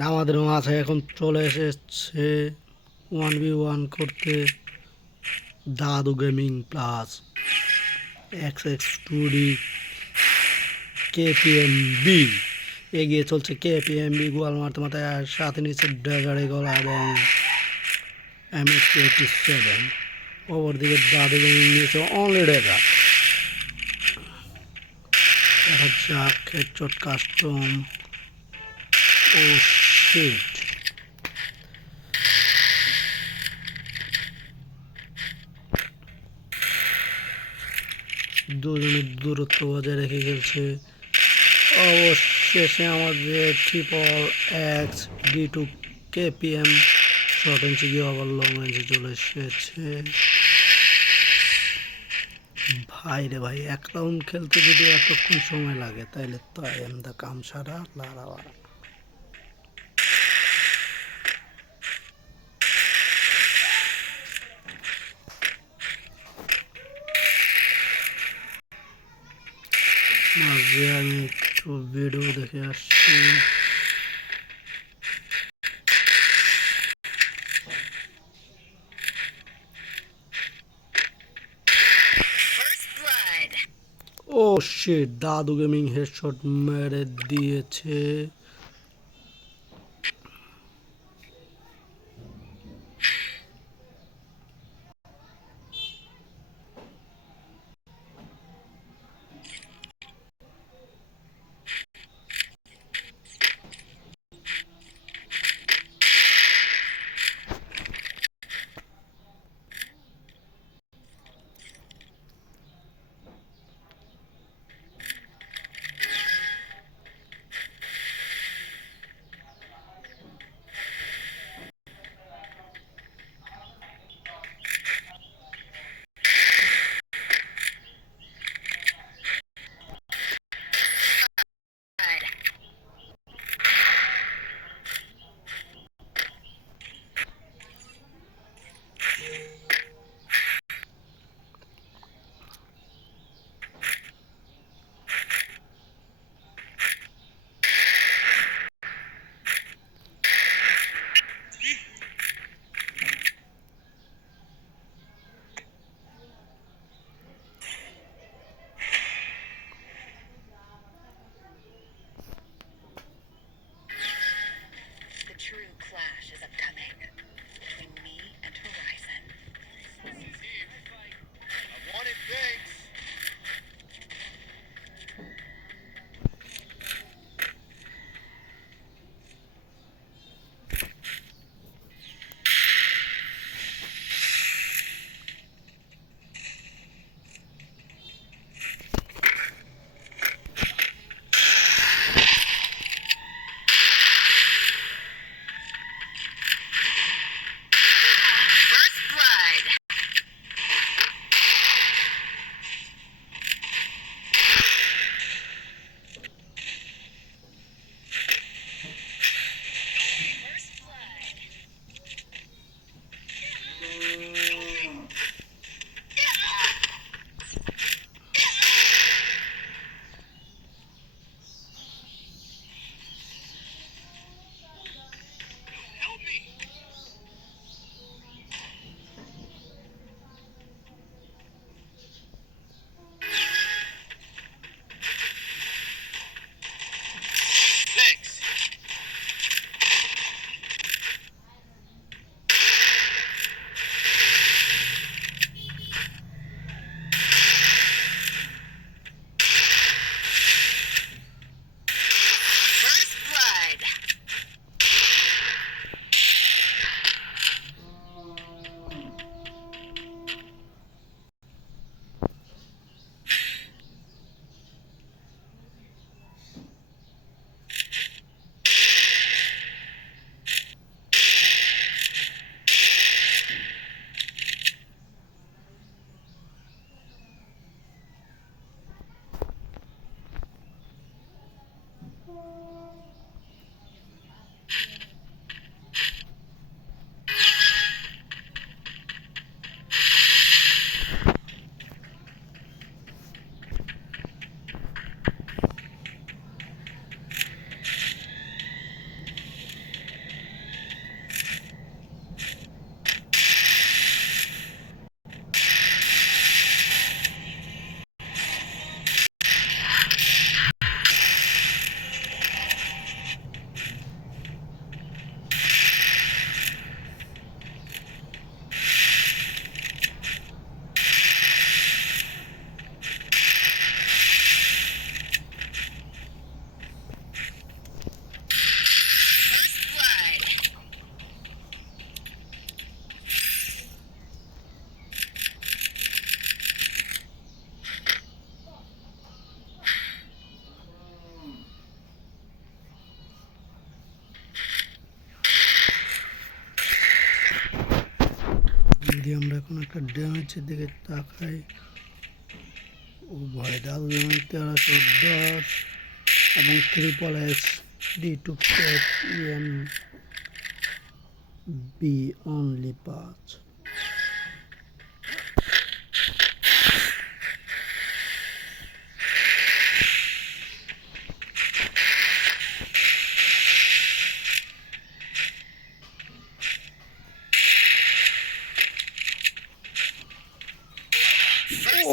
আমাদের মাঝে এখন চলে এসেছে 1v1 করতে দাদু গেমিং প্লাস XX2D KPMB। এগিয়ে চলছে KPMB গোয়াল মারতে মাথায়, আর সাথে নিচে ড্যাগারে গলা এবং MX87। অপরদিকে দাদু গেমিং নিয়েছে অনলি ড্যাগার। দেখা যাক হেডশট কাস্টম। ও শিট, দুজনের দূরত্ব বজায় রেখে খেলছে। অবশেষে আমাদের XXD2 KPM শর্ট রেঞ্জে গিয়ে আবার লং রেঞ্জে চলে এসেছে। ভাই রে ভাই, এক রাউন্ড খেলতে যদি এতক্ষণ সময় লাগে তাহলে তো আই এম দ্য কাম সারা লাড়াওয়াড়া। মাঝে আমি একটু ভিডিও দেখে আসছি। ও শিট, দাদু গেমিং হেডশট মেরে দিয়েছে। আমরা এখন একটা ড্যামেজের দিকে তাকাই। ও ভাই দাদু গেমিং 1310 এবং triple X D2 cap B only 5।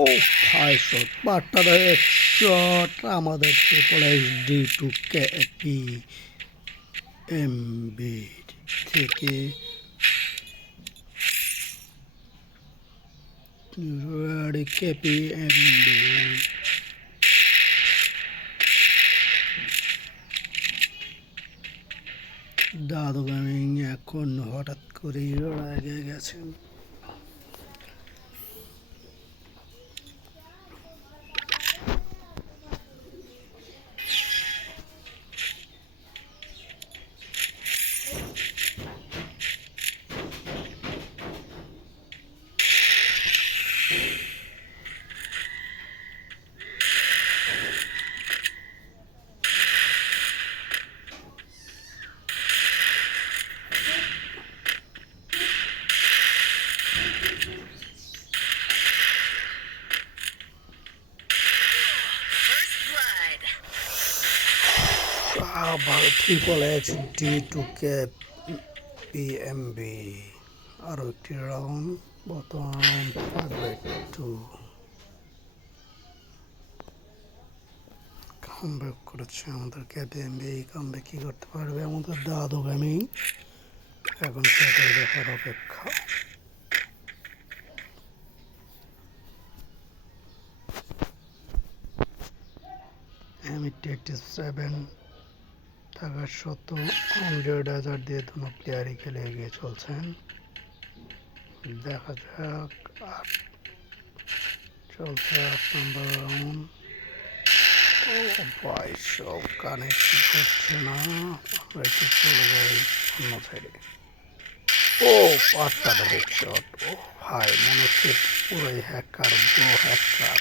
ও ভাই শট বাট্টা এক শট আমাদের ট্রিপল এক্স D2 ক্যাপি এমবি থেকে ক্যাপি এমবি। দাদু গেমিং এখন হঠাৎ করে রেগে গেছেন। আবার triple X D2 cap PMB আরও একটি রাউন্ড, বর্তমান 5/2 কামব্যাক করেছে আমাদের ক্যাপিএমবি। এই কামব্যাক কি করতে পারবে আমাদের দাদু গেমিং, এখন সেটাই দেখার অপেক্ষা। M87 থাকা সত্ত্বেও 100,000 দিয়ে দুটো প্লেয়ারই খেলে এগিয়ে চলছেন। দেখা যাক, আর চলছে 8 নম্বর রাউন্ড। ও ভাই সব কানেক্ট করছে না, আমরা একটু চলে যাই অন্য সাইডে। ও পাঁচটা হেডশট, ও ভাই মনে হচ্ছে পুরোই হ্যাকার, ব্রো হ্যাকার।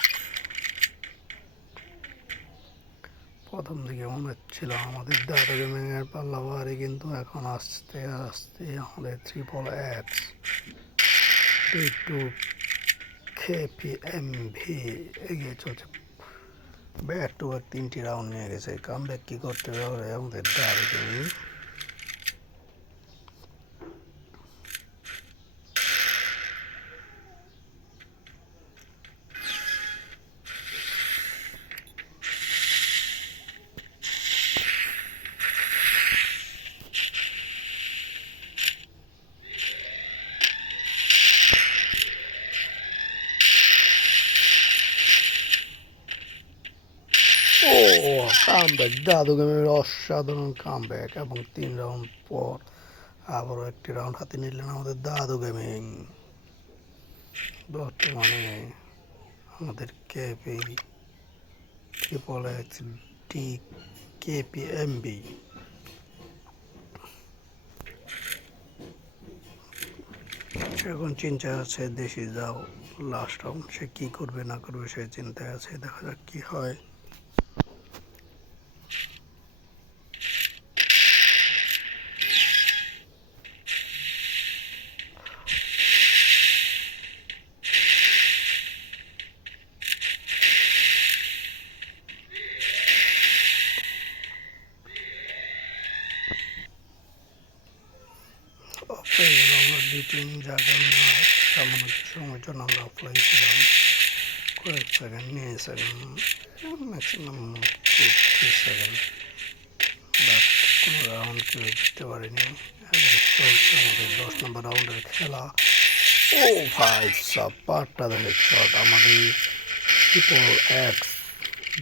প্রথম দিকে মনে হচ্ছিল আমাদের দাদু গেমিং এর পাল্লা ভারী, কিন্তু এখন আস্তে আস্তে আমাদের ট্রিপল এক্স D2 KPMV এগিয়ে চলছে। ব্যাক টু ব্যাক 3টি রাউন্ড নিয়ে গেছে। কামব্যাক কি করতে পারবে আমাদের দাদু গেমিং? ও কামব্যাক, দাদু গেমের অসাধারণ কামব্যাক, এবং 3 রাউন্ড পর আবারও একটি রাউন্ড হাতে নিলেন আমাদের দাদু গেমিং। বর্তমানে আমাদের KP triple x D KPMB এখন চিন্তায় আছে, দেশে যাও লাস্ট রাউন্ড, সে কি করবে না করবে সে চিন্তায় আছে। দেখা যাক কি হয়। আমরা 2-3 জায়গায় সামান্য সময়ের জন্য আমরা অফলাইন ছিলাম, কয়েক সেকেন্ড নিয়েছিলাম, ম্যাক্সিমাম 2-3 সেকেন্ড, বাট কোনো রাউন্ড কেউ জিততে পারেনি। চলছে আমাদের 10 নম্বর রাউন্ডের খেলা। ও ভাই সব পাটটা দেখে শট আমাদের ট্রিপল এক্স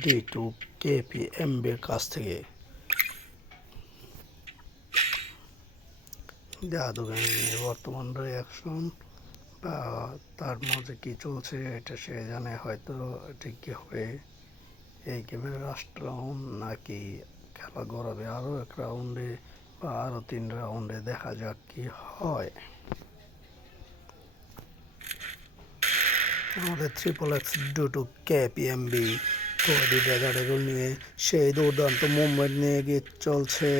D2 KPMB'র কাছ থেকে। দাদু গেমিংয়ের বর্তমান রিয়াকশন বা তার মাঝে কি চলছে এটা সে জানে। হয়তো এটা কি হবে, এই গেমের লাস্ট রাউন্ড নাকি খেলা গড়াবে আরও 1 রাউন্ডে বা আরও 3 রাউন্ডে, দেখা যাক কি হয়। আমাদের ট্রিপল এক্স ডুটু কেপিএমবি কয়েদি ডেজার্ট এগুলো নিয়ে সেই দুর্দান্ত মুভমেন্ট নিয়ে গিয়ে চলছে।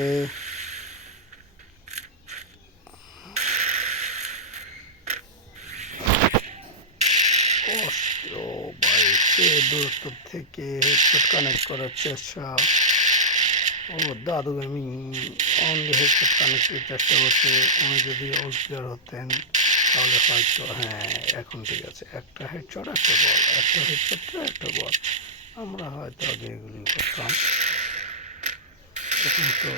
ও ভাই, সে দূরত্ব থেকে হেডশট কানেক্ট করার চেষ্টা। ও দাদু গেমিং অনলি হেডশট কানেক্টের চেষ্টা করছে। উনি যদি ওল্ড প্লেয়ার হতেন তাহলে হয়তো হ্যাঁ এখন ঠিক আছে, একটা হেডশট একটা বল, একটা হেডশট একটা বল, আমরা হয়তো আগে এগুলি করতাম। এখন তো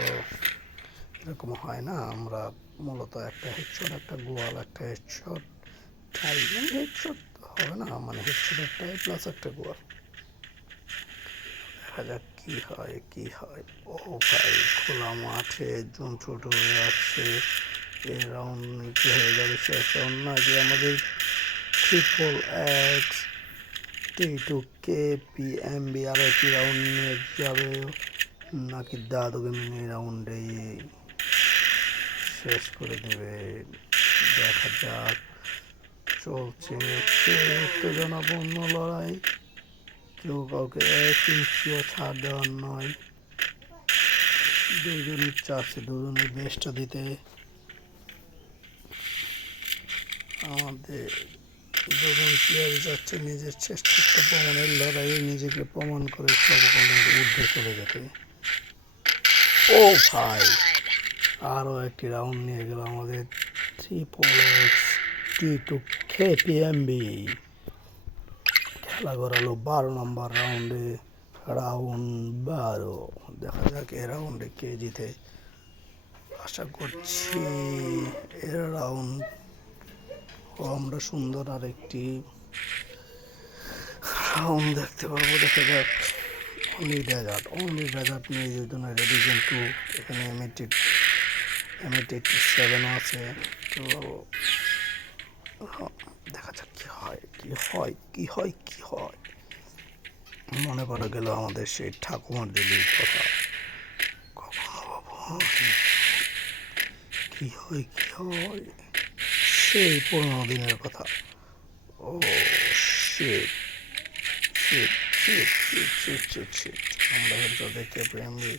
এরকম হয় না, আমরা মূলত একটা হেডশট একটা গোয়াল, একটা হেডশট টাই, মানে হেডশট হবে না, মানে হেডশট একটাই প্লাস একটা গোয়াল। দেখা যাক কি হয় কি হয়। ও ভাই, খোলা মাঠে জুন ছোট হয়ে যাচ্ছে, এ রাউন্ড নিচে হয়ে যাবে শেষ রাউন্ড নাকি আমাদের ট্রিপল এক্স টি2 কেপিএমবি আরও একটি রাউন্ড নিয়ে যাবে নাকি দাদু গেমিং এই রাউন্ডে শেষ করে দেবে। দেখা যাক, চলছে উত্তেজনাপূর্ণ লড়াই, কেউ কাউকে এক ইঞ্চিও ছাড় দেওয়ার নয়। দুজনই চাচ্ছে দুজনের বেস্টটা দিতে। আমাদের দুজন প্লেয়ার যাচ্ছে নিজের শ্রেষ্ঠত্ব প্রমাণের লড়াইয়ে নিজেকে প্রমাণ করে সকলের ঊর্ধ্বে চলে যেতে। ও ভাই, আরও একটি রাউন্ড নিয়ে গেল আমাদের ট্রিপল এক্স টি2 কেপিএমবি। খেলা করালো 12 নম্বর রাউন্ডে, রাউন্ড 12। দেখা যাক এ রাউন্ডে কে জিতে। আশা করছি এর রাউন্ড আমরা সুন্দর আর একটি রাউন্ড দেখতে পাবো। দেখা যাক। অনলি ডেজার্ট নিয়ে দুজনের রেডি, কিন্তু এখানে M87 আছে। তো দেখা যাক কি হয় কি হয় কি হয় কি হয়। মনে পড়ে গেল আমাদের সেই ঠাকুমার দিদির কথা, কখনো বাবা কি হয় কি হয়, সেই পুরোনো দিনের কথা। Oh shit shit shit shit shit shit shit, আমরা কিন্তু দেখে প্রেমী।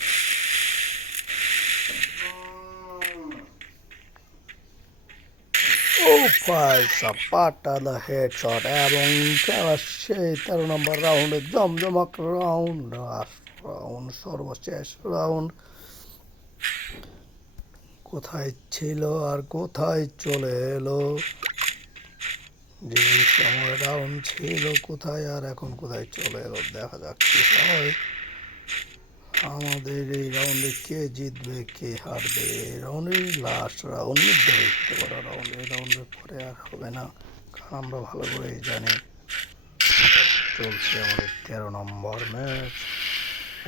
ও ভাই, সাপাটা হেডশট এবং খেলার সেই 13 নম্বর রাউন্ডে জমজমাক রাউন্ড, রাউন্ড সর্বশেষ রাউন্ড। কোথায় ছিল আর কোথায় চলে এলো, যে সময় রাউন্ড ছিল কোথায় আর এখন কোথায় চলে এলো। দেখা যাক কি হয়। আমাদের এই রাউন্ডে কে জিতবে কে হারবে, এই রাউন্ডের লাস্ট রাউন্ড, নির্ধারিত করা রাউন্ড। এই রাউন্ডের পরে আর হবে না, কারণ আমরা ভালো করেই জানি চলছে আমাদের 13 নম্বর ম্যাচ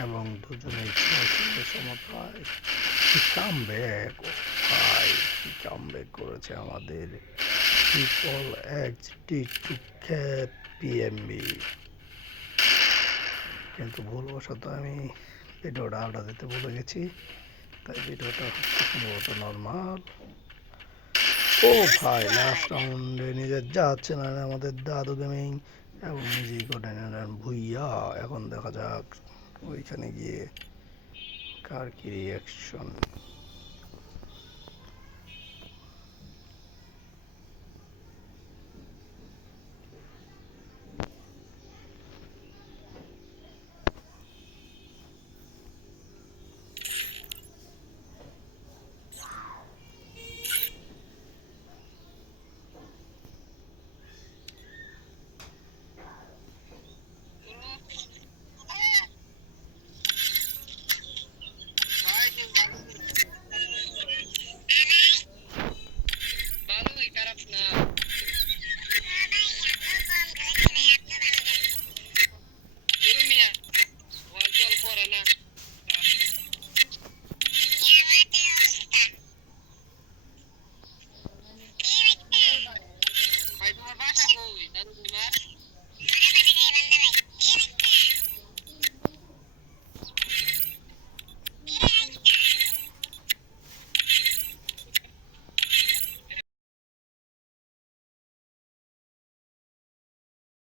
এবং দুজনেই সমতায় কামব্যাক। ভাই, কামব্যাক করেছে আমাদের ট্রিপল এক্স টি2 কেপিএমবি। কিন্তু ভুলবশত আমি ভিডিওটা আলাদা দিতে ভুলে গেছি, তাই ভিডিওটা হচ্ছে সম্ভবত নর্মাল। ও ভাই, লাস্ট রাউন্ডে নিজের যাচ্ছে না আমাদের দাদু গেমিং এবং নিজেই করে নিলেন ভুইয়া। এখন দেখা যাক ওইখানে গিয়ে কার কি রিয়াকশন।